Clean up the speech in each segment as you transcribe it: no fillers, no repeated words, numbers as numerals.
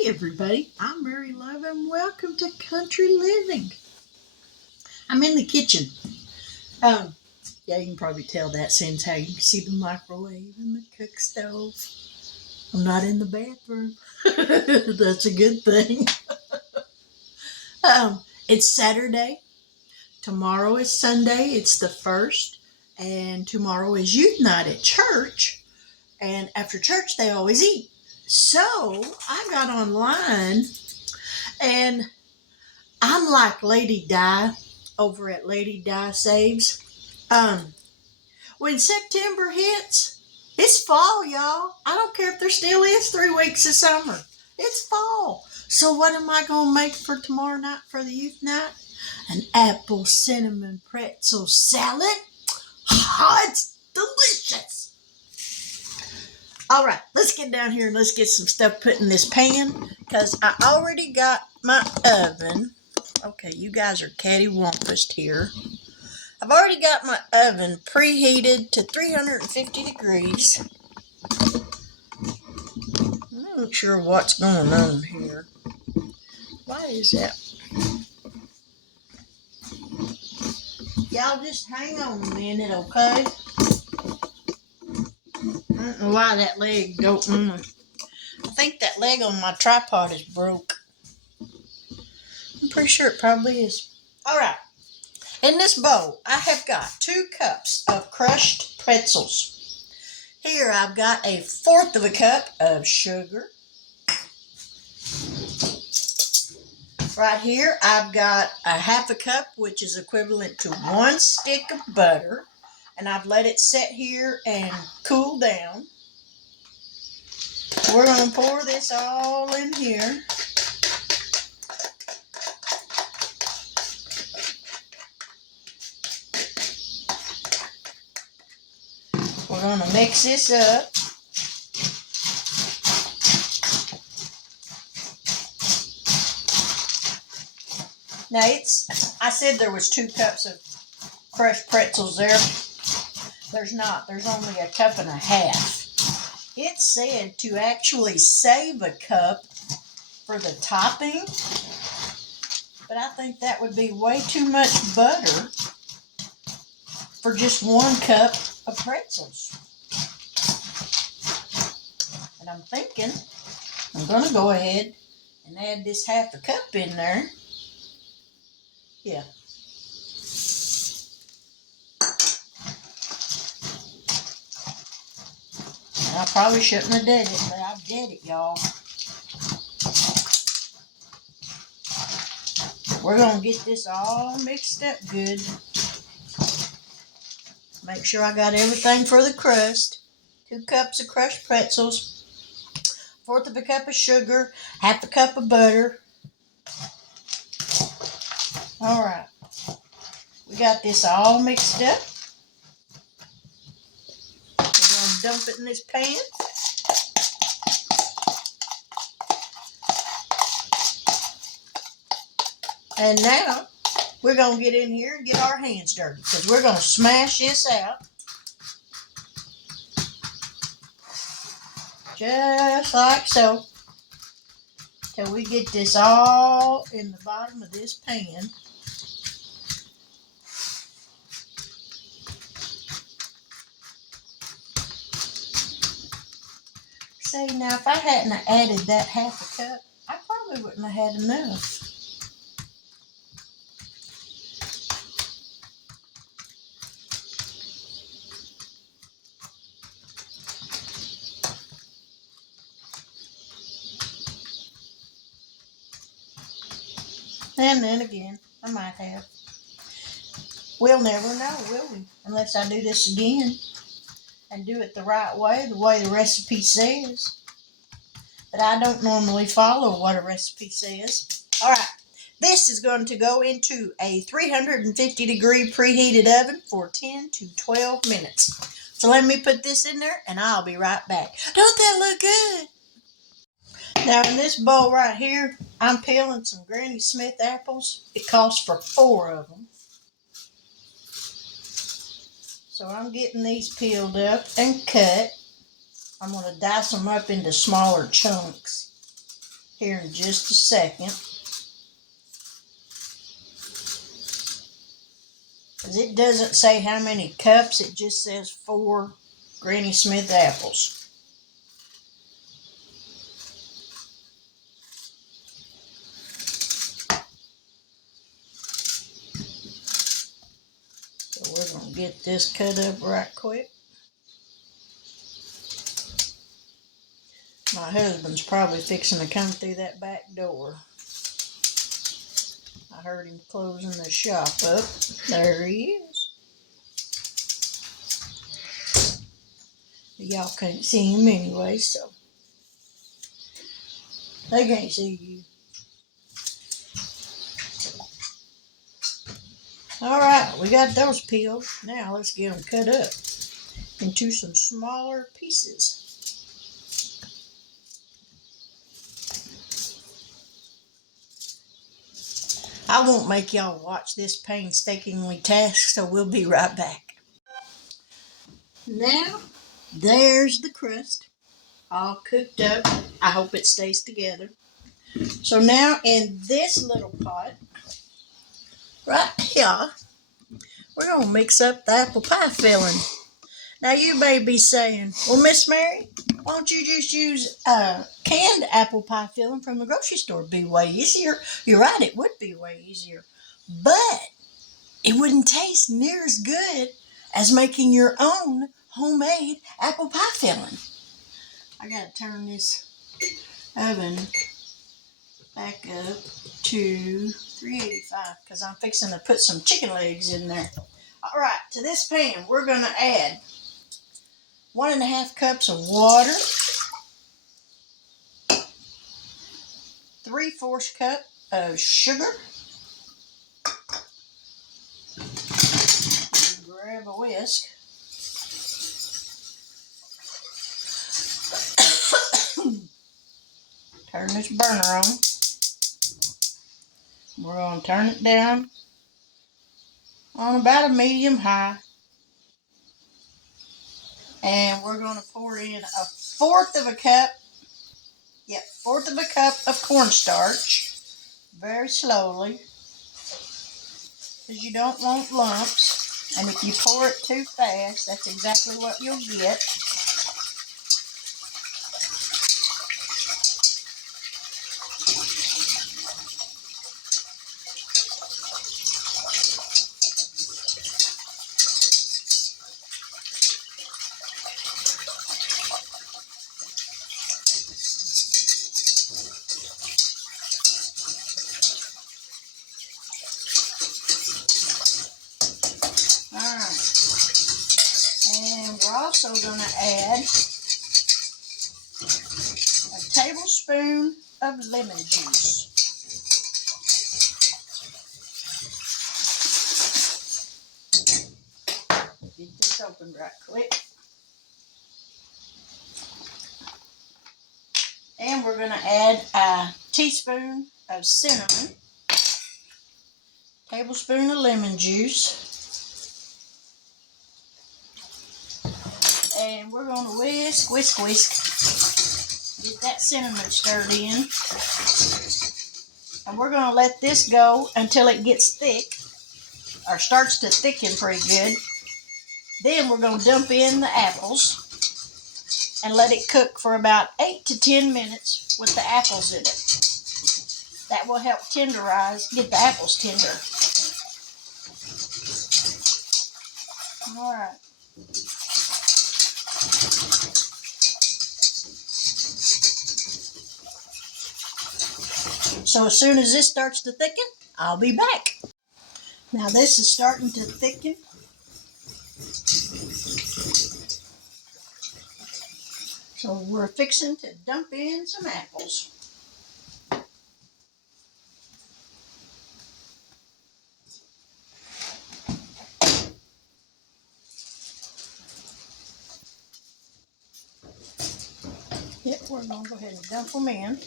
Hey everybody, I'm Mary Love and welcome to Country Living. I'm in the kitchen. Yeah, you can probably tell that since how you can see the microwave and the cook stove. I'm not in the bathroom. That's a good thing. It's Saturday. Tomorrow is Sunday. It's the 1st. And tomorrow is youth night at church. And after church, they always eat. So I got online and I'm like Lady Di over at Lady Di Saves. When September hits, it's fall, y'all. I don't care if there still is 3 weeks of summer. It's fall. So what am I going to make for tomorrow night for the youth night? An apple cinnamon pretzel salad. Oh, it's delicious. All right, let's get down here and let's get some stuff put in this pan because I already got my oven. Okay, you guys are cattywampus here. I've already got my oven preheated to 350 degrees. I'm not sure what's going on here. Why is that? Y'all just hang on a minute, okay? I don't know why that leg don't. I think that leg on my tripod is broke. I'm pretty sure it probably is. All right. In this bowl, I have got 2 cups of crushed pretzels. Here I've got 1/4 of a cup of sugar. Right here I've got 1/2 cup, which is equivalent to 1 stick of butter. And I've let it sit here and cool down. We're going to pour this all in here. We're going to mix this up. Now I said there was 2 cups of crushed pretzels there. There's not. There's only 1.5 cups. It said to actually save a cup for the topping, but I think that would be way too much butter for just 1 cup of pretzels. And I'm thinking I'm going to go ahead and add this 1/2 cup in there. Yeah. And I probably shouldn't have did it, but I did it, y'all. We're going to get this all mixed up good. Make sure I got everything for the crust. 2 cups of crushed pretzels. 1/4 of a cup of sugar. 1/2 cup of butter. All right. We got this all mixed up. We're going to dump it in this pan. And now we're going to get in here and get our hands dirty because we're going to smash this out. Just like so. Till we get this all in the bottom of this pan. See, now if I hadn't added that 1/2 cup, I probably wouldn't have had enough. And then again, I might have. We'll never know, will we? Unless I do this again and do it the right way, the way the recipe says. But I don't normally follow what a recipe says. All right, this is going to go into a 350 degree preheated oven for 10 to 12 minutes. So let me put this in there and I'll be right back. Don't that look good? Now in this bowl right here, I'm peeling some Granny Smith apples. It costs for 4 of them. So I'm getting these peeled up and cut. I'm going to dice them up into smaller chunks. here in just a second. Because it doesn't say how many cups, it just says 4 Granny Smith apples. So we're going to get this cut up right quick. My husband's probably fixing to come through that back door. I heard him closing the shop up. There he is. Y'all can't see him anyway, so they can't see you. Alright, we got those peeled. Now let's get them cut up into some smaller pieces. I won't make y'all watch this painstakingly task, so we'll be right back. Now, there's the crust, all cooked up. I hope it stays together. So now in this little pot, right here, we're going to mix up the apple pie filling. Now you may be saying, well, Miss Mary, why don't you just use canned apple pie filling from the grocery store? It'd be way easier. You're right, it would be way easier. But it wouldn't taste near as good as making your own homemade apple pie filling. I gotta turn this oven back up to 385 because I'm fixing to put some chicken legs in there. All right, to this pan, we're gonna add 1.5 cups of water, 3/4 cup of sugar. Grab a whisk. Turn this burner on. We're going to turn it down on about a medium high. And we're going to pour in 1/4 cup. Yep, 1/4 cup of cornstarch. Very slowly. Because you don't want lumps. And if you pour it too fast, that's exactly what you'll get. We're also going to add a tablespoon of lemon juice. Get this open right quick. And we're going to add a teaspoon of cinnamon, tablespoon of lemon juice, and we're going to whisk. Get that cinnamon stirred in. And we're going to let this go until it gets thick, or starts to thicken pretty good. Then we're going to dump in the apples and let it cook for about 8 to 10 minutes with the apples in it. That will help tenderize, get the apples tender. All right. So as soon as this starts to thicken, I'll be back. Now this is starting to thicken. So we're fixing to dump in some apples. Yep, we're going to go ahead and dump them in.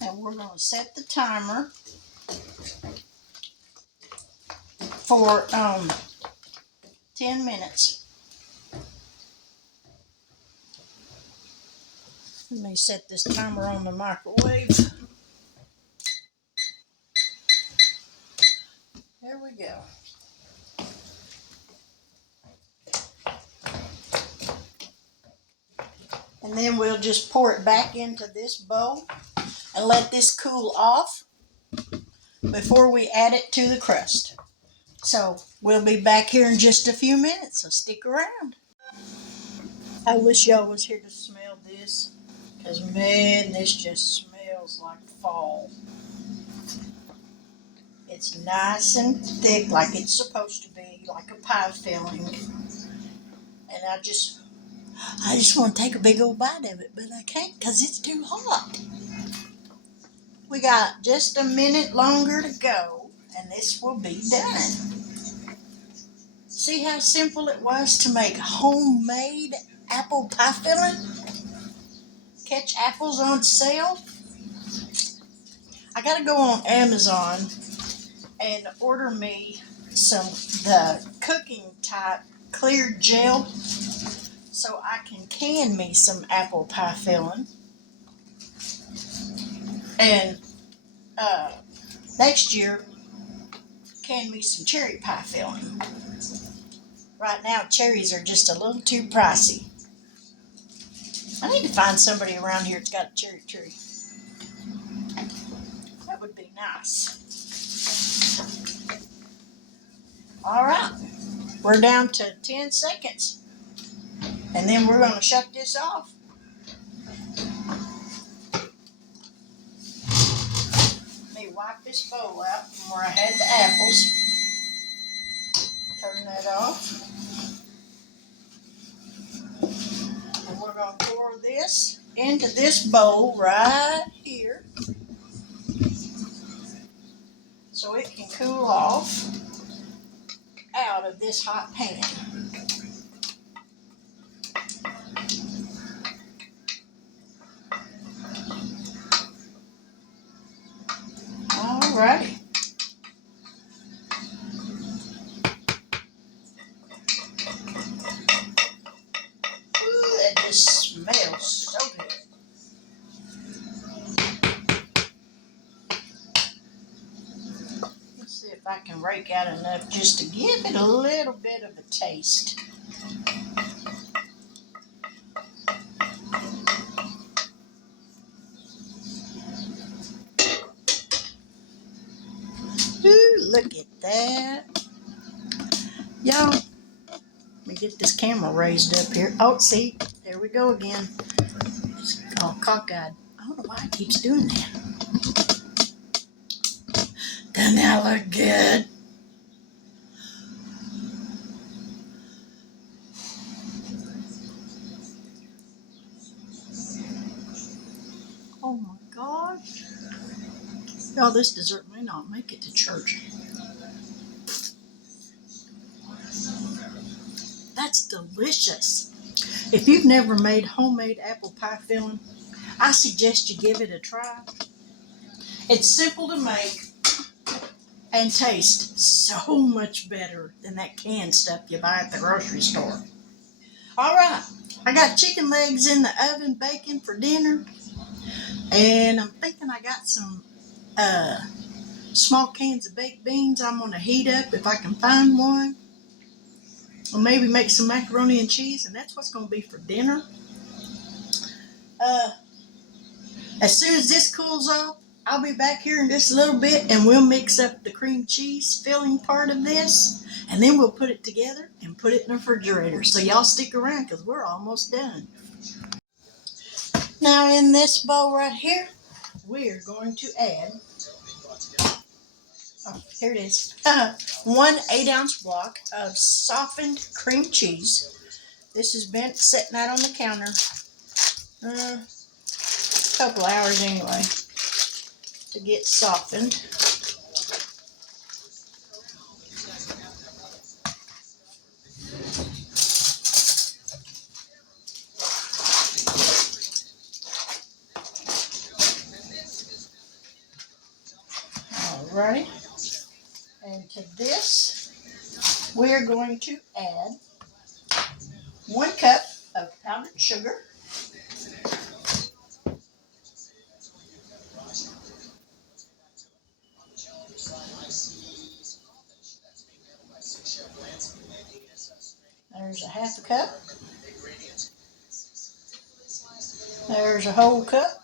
And we're going to set the timer for 10 minutes. Let me set this timer on the microwave. There we go. And then we'll just pour it back into this bowl and let this cool off before we add it to the crust. So we'll be back here in just a few minutes, so stick around. I wish y'all was here to smell this, because man, this just smells like fall. It's nice and thick like it's supposed to be, like a pie filling. And I just want to take a big old bite of it, but I can't because it's too hot. We got just a minute longer to go, and this will be done. See how simple it was to make homemade apple pie filling? Catch apples on sale. I gotta go on Amazon and order me the cooking type clear gel so I can me some apple pie filling. And next year, can me some cherry pie filling. Right now, cherries are just a little too pricey. I need to find somebody around here that's got a cherry tree. That would be nice. All right, we're down to 10 seconds. And then we're going to shut this off. Let me wipe this bowl out from where I had the apples. Turn that off. And we're going to pour this into this bowl right here so it can cool off out of this hot pan. Alrighty. Ooh, that just smells so good. Let's see if I can rake out enough just to give it a little bit of a taste. Ooh, look at that. Y'all, let me get this camera raised up here. Oh, see, there we go again. It's all cockeyed. I don't know why it keeps doing that. Doesn't that look good? Oh my gosh. Y'all, this dessert may not make it to church. That's delicious. If you've never made homemade apple pie filling, I suggest you give it a try. It's simple to make and taste so much better than that canned stuff you buy at the grocery store. All right, I got chicken legs in the oven baking for dinner, and I'm thinking I got some small cans of baked beans I'm going to heat up if I can find one. Or maybe make some macaroni and cheese, and that's what's going to be for dinner. As soon as this cools off, I'll be back here in just a little bit, and we'll mix up the cream cheese filling part of this, and then we'll put it together and put it in the refrigerator. So y'all stick around because we're almost done. Now in this bowl right here, we're going to add, here it is, 1 8-ounce block of softened cream cheese. This has been sitting out on the counter a couple hours anyway to get softened. Alrighty, and to this we're going to add 1 cup of powdered sugar, There's a half a cup. There's a whole cup.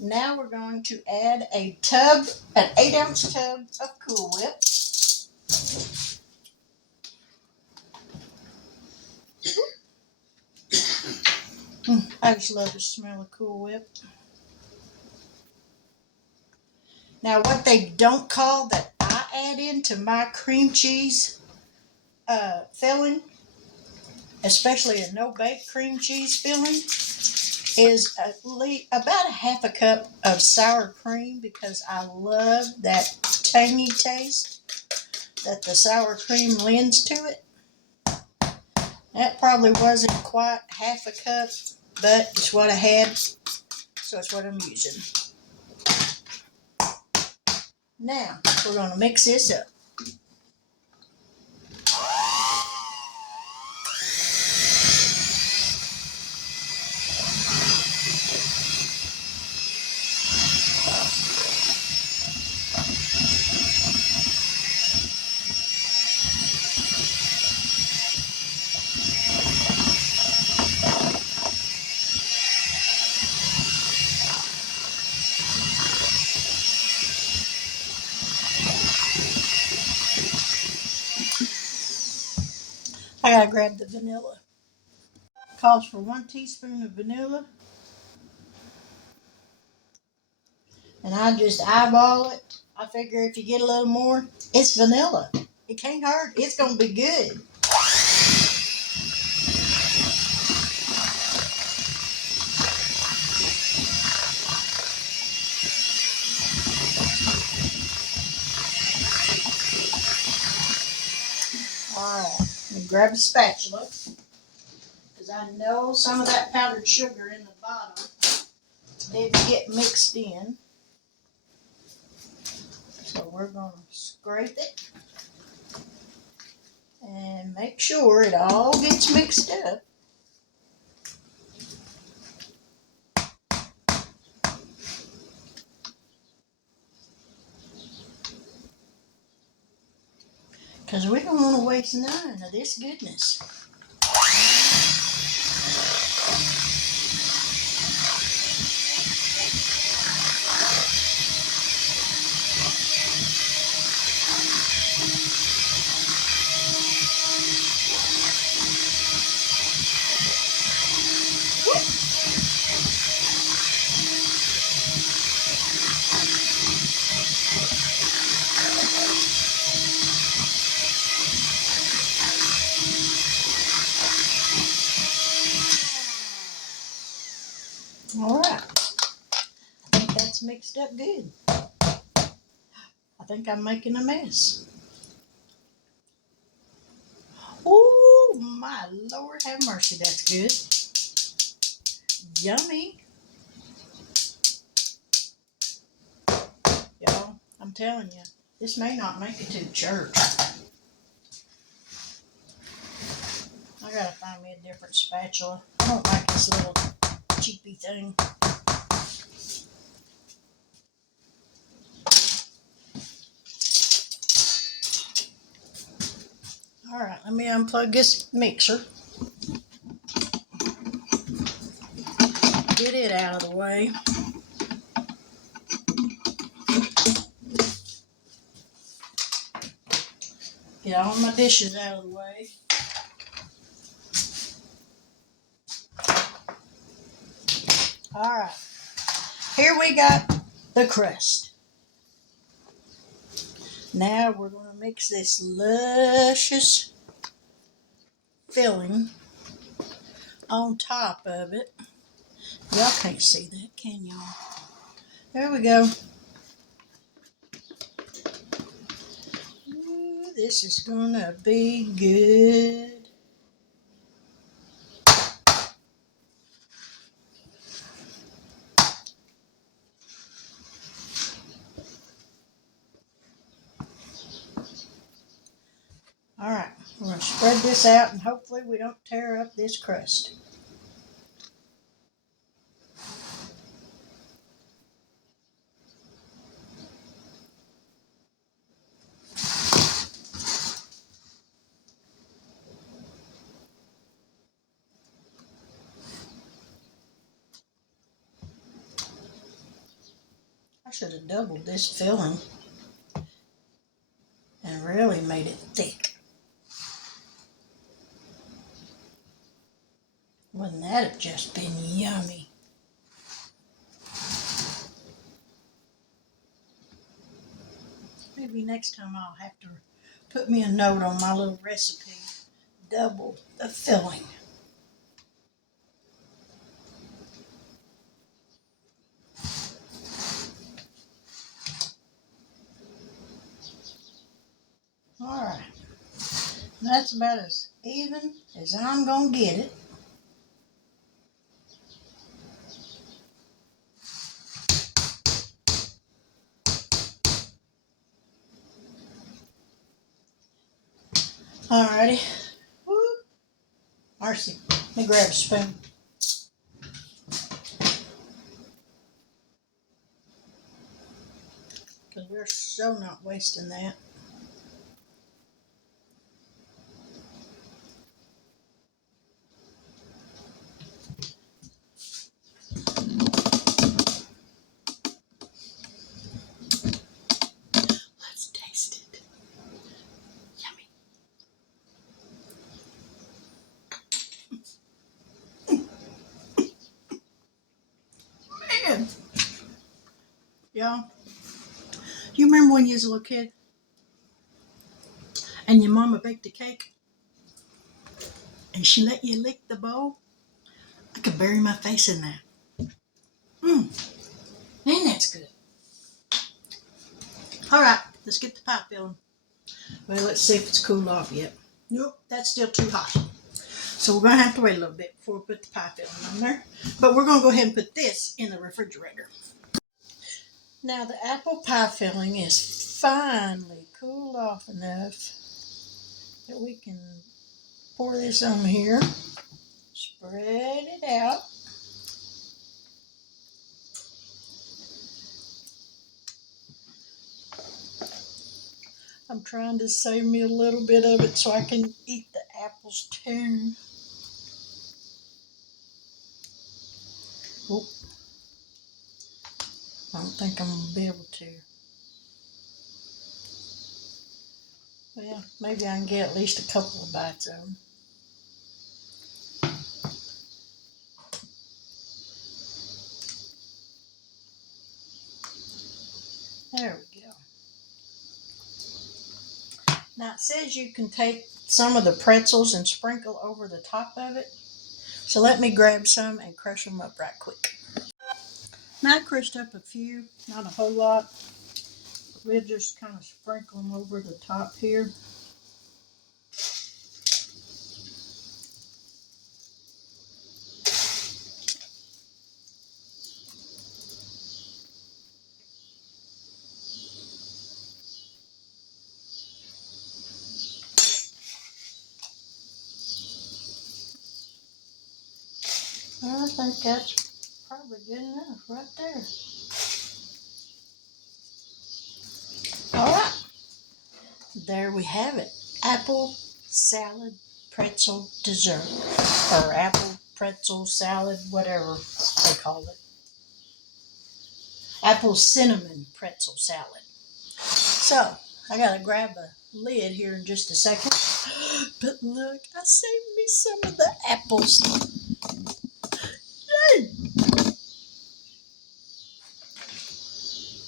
Now we're going to add an 8-ounce tub of Cool Whip. I just love the smell of Cool Whip. Now what they don't call that I add into my cream cheese filling, especially a no-bake cream cheese filling, is about a half a cup of sour cream, because I love that tangy taste that the sour cream lends to it. That probably wasn't quite half a cup, but it's what I had, so it's what I'm using. Now, we're going to mix this up. I gotta grab the vanilla. Calls for 1 teaspoon of vanilla. And I just eyeball it. I figure if you get a little more, it's vanilla. It can't hurt. It's gonna be good. Alright, let me grab a spatula, because I know some of that powdered sugar in the bottom didn't get mixed in. So we're going to scrape it and make sure it all gets mixed up. Because we don't want to waste none of this goodness. Alright, I think that's mixed up good. I think I'm making a mess. Oh my Lord, have mercy, that's good. Yummy. Y'all, I'm telling you, this may not make it to church. I gotta find me a different spatula. I don't like this little cheapy thing. Alright, let me unplug this mixer. Get it out of the way. Get all my dishes out of the way. Alright, here we got the crust. Now we're going to mix this luscious filling on top of it. Y'all can't see that, can y'all? There we go. Ooh, this is going to be good. Alright, we're going to spread this out and hopefully we don't tear up this crust. should have doubled this filling and really made it thick. Wouldn't that have just been yummy? Maybe next time I'll have to put me a note on my little recipe. Double the filling. Alright, that's about as even as I'm going to get it. Alrighty. Woo. Marcy, let me grab a spoon. Because we're so not wasting that. Let's taste it. Yummy. Man. Y'all, you remember when you was a little kid and your mama baked a cake and she let you lick the bowl? I could bury my face in that. Man, that's good. Alright, let's get the pie filling. Well, let's see if it's cooled off yet. Nope, that's still too hot. So we're going to have to wait a little bit before we put the pie filling on there. But we're going to go ahead and put this in the refrigerator. Now the apple pie filling is finally cooled off enough that we can pour this on here. Spread it out. I'm trying to save me a little bit of it so I can eat the apples too. Oh, I don't think I'm going to be able to. Well, maybe I can get at least a couple of bites of them. There we go. Now it says you can take some of the pretzels and sprinkle over the top of it. So let me grab some and crush them up right quick. Now I crushed up a few, not a whole lot. We'll just kind of sprinkle them over the top here. I think that's probably good enough right there. Alright, there we have it. Apple salad pretzel dessert. Or apple pretzel salad, whatever they call it. Apple cinnamon pretzel salad. So, I gotta grab a lid here in just a second. But look, I saved me some of the apples. Yay!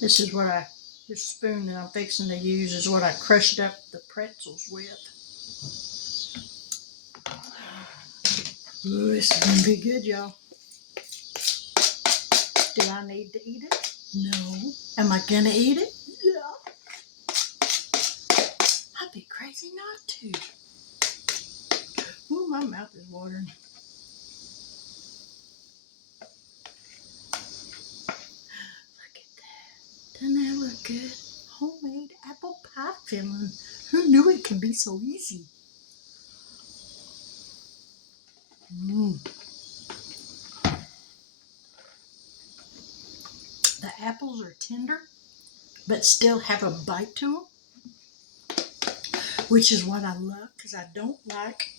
This spoon that I'm fixing to use is what I crushed up the pretzels with. Ooh, this is gonna be good, y'all. Do I need to eat it? No. Am I gonna eat it? Yeah. I'd be crazy not to. Ooh, my mouth is watering. Look at that. Doesn't that look good? Homemade apple pie filling. Who knew it can be so easy? The apples are tender, but still have a bite to them, which is what I love because I don't like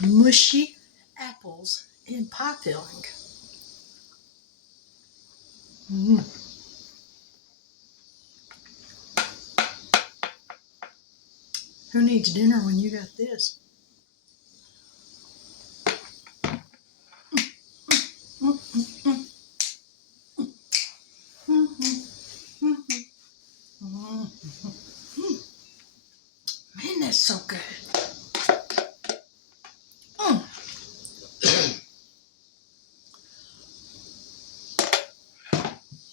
mushy apples in pie filling. Who needs dinner when you got this? Man, that's so good. Mm.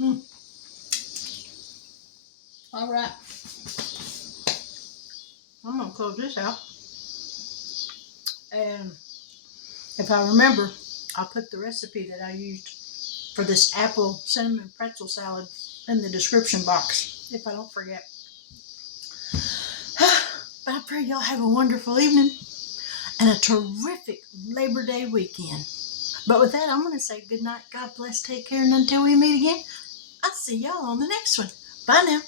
Mm. All right. I'm going to close this out. And if I remember, I'll put the recipe that I used for this apple cinnamon pretzel salad in the description box, if I don't forget. But I pray y'all have a wonderful evening and a terrific Labor Day weekend. But with that, I'm going to say good night. God bless, take care, and until we meet again, I'll see y'all on the next one. Bye now.